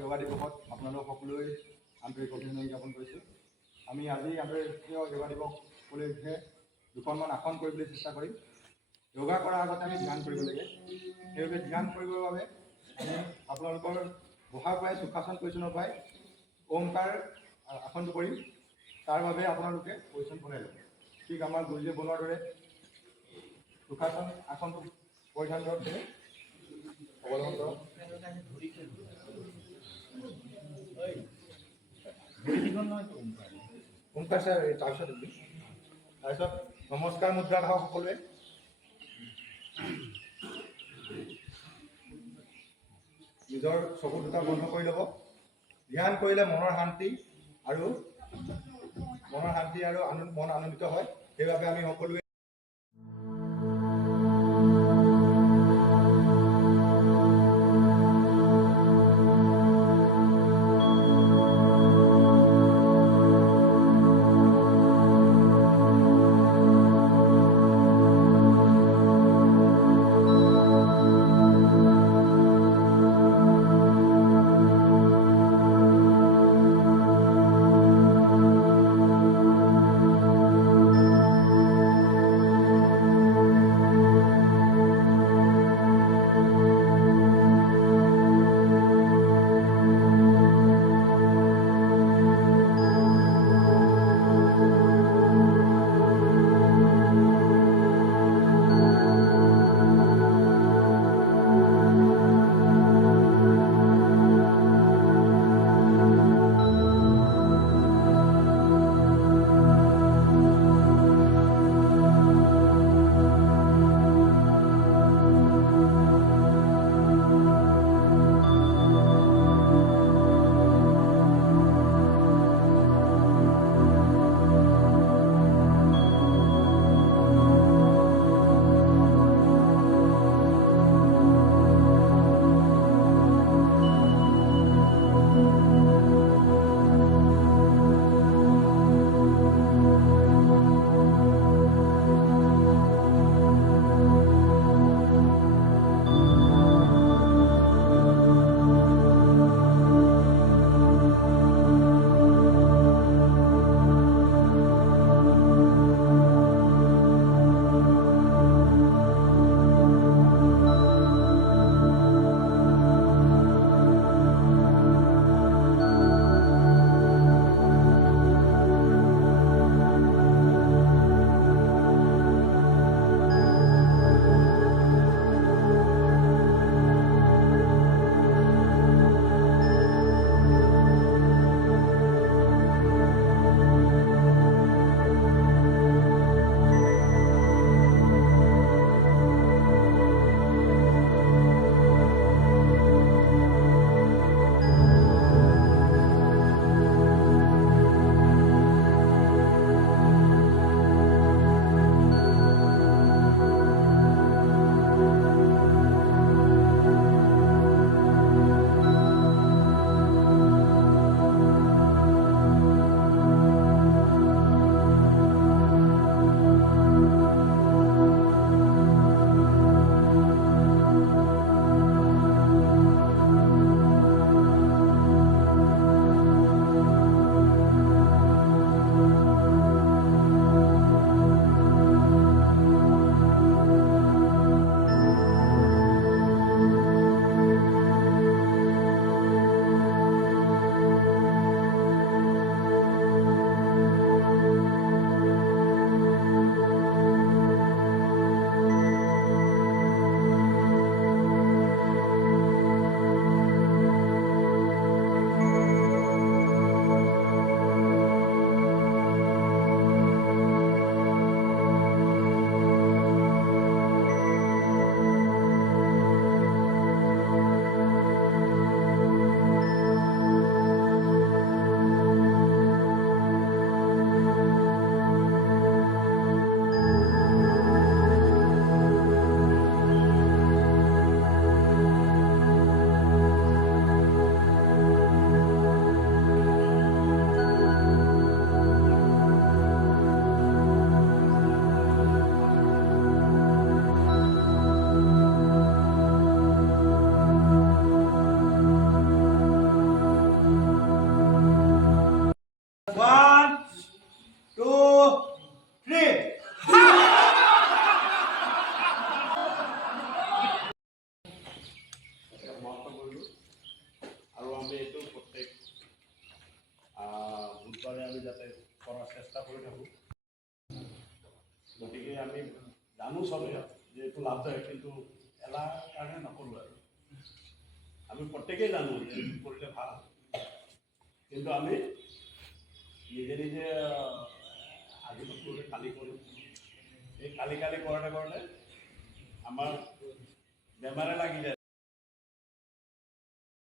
যোগা দিৱসত আপোনালোক সকলোৱে আন্তৰিক অভিনন্দন জ্ঞাপন কৰিছোঁ। আমি আজি আন্তঃৰাষ্ট্ৰীয় যোগা দিৱস উপলক্ষে দুখনমান আসন কৰিবলৈ চেষ্টা কৰিম। যোগা কৰাৰ আগতে আমি ধ্যান কৰিব লাগে। সেইবাবে ধ্যান কৰিবৰ বাবে আমি আপোনালোকৰ বহাৰ পৰাই সুখাসন পজিশ্যনৰ পৰাই ওমকাৰ আসনটো কৰিম। তাৰ বাবে আপোনালোকে পজিশ্যন বনাই ল'ব। ঠিক আমাৰ গুৰুজীয়ে বনোৱাৰ দৰে সুখাসন আসনটো পৰিধান কৰক। অৱলম্বন কৰক। ওমকাৰ ছাৰ তাৰপিছত নমস্কাৰ মুদ্ৰাত হওক সকলোৱে। নিজৰ চকু দুটা বন্ধ কৰি ল'ব। ধ্যান কৰিলে মনৰ শান্তি আৰু মন আনন্দিত হয়। সেইবাবে আমি সকলোৱে কৰি থাকোঁ। গতিকে আমি জানো চবে যে এইটো লাভদায়ক, কিন্তু এলাহ কাৰণে নকৰোঁ আৰু। আমি প্ৰত্যেকেই জানো যে এইটো কৰিলে ভাল, কিন্তু আমি নিজে নিজে আজি নকৰোঁ, কালি কৰোঁ। এই কালি কৰোঁতে আমাৰ বেমাৰে লাগি যায়।